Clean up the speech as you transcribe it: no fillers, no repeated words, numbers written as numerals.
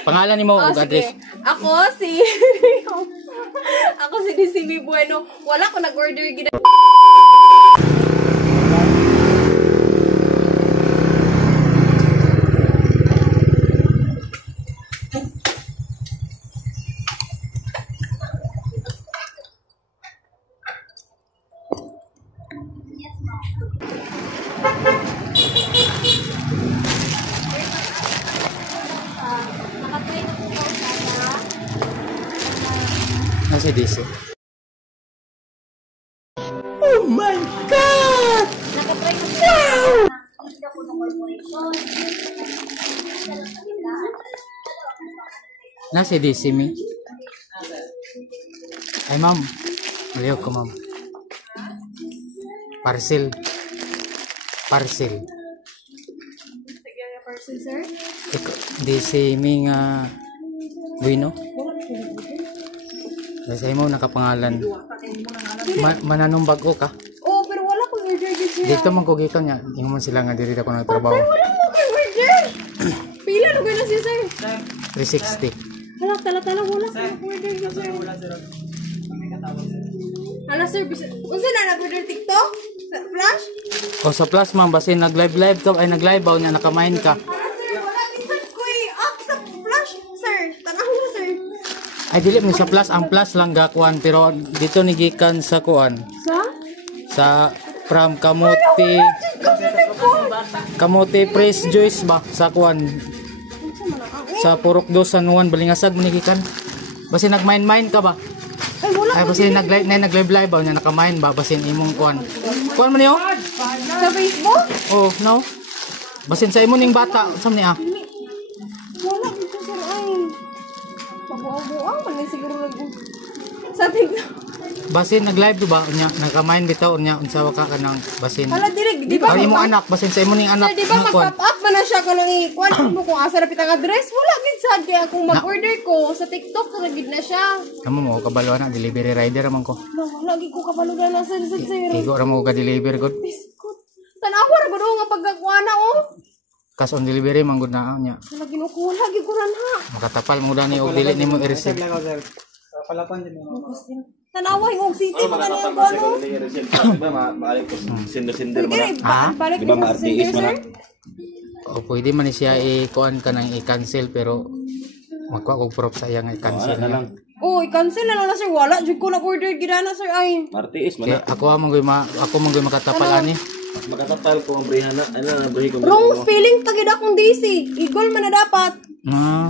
Pangalan ni mo, address. Ako si Ako si Disimi Bueno. Wala ko nag-order gina. Nasa DC. Oh my God! Wow! Nasa DC mi? Ay ma'am, maliyog ko ma'am. Parcel. Parcel. Parcel, sir? DC mi nga Bueno. Kasi mo nakapangalan. Mananong bago ka? Oo, pero wala ko order dito. Dito man ko gikan niya. Ingon sila nga diri ako nagtrabaho. Wala mo ko order. Pila lugar na siya, sir? 360. Hala, tala-tala wala ko order dito, sir. Hala, sir, unsa na nag-order TikTok? Sa Flash? O sa plus ma'am, basin nag-live ka ay nag-live ba niya nakamain ka. Hala, sir, wala minsan ko up sa Flash, sir. Tanaw na, sir. Ay dili mo sa plus, ang plus lang gakuan pero dito ni gikan sa kuan. Sa from Kamote Fresh Juice ba sa kuan. Sa Purok 2 San Juan Balingasag mo ni gikan. Basin nag-mine ka ba? Ay, wala. Ay basin nag-live ba niya nakamain ba basin imong kuan. Kuan man niyo? Sa Facebook? Oh, no. Basin sa imo ning bata, sa ni Wala dito, sir. Ay. Pabuang-buang. Wala siguro sabi ko. Basin nag-live ba unya nakamain bitaw unya unsa ka kanang basin. Hala, direk, di ba? Ang imo anak basin sa imo ning anak. Sir, di ba mag-pop up man na siya kanang ikuan mo kung asa rapit ang address? Wala minsan kaya kung mag-order ko sa TikTok na gid na siya. Kamo mo kabalo na delivery rider man ko. Wala gid ko kapaludan na sir. Igo ra mo ga deliver gud. Tanawa ra gud nga pagkakuana oh. Cash on delivery man gud na nya. Wala ginukuha gid ko ran ha. Makatapal mo dani og dili nimo i-receive. Palapan din mo. Tanawa hingog city mga niyo ko ano. Diba maalik ko sinder mo na? Balik Diba mo sa ma-RTS mo na? O pwede man siya i-kuan ka nang i-cancel pero magkuha og proof sa iya nga i-cancel na niya. lang. Oh, i-cancel na lang na sir. Wala jud ko nag-order gid na sir ay. RTS mo Kaya na. ako man gay makatapal ani. Makatapal ko ang brihana. Ano na brihi ko. Wrong spelling tagid akong DC. Igol man na dapat. Ah.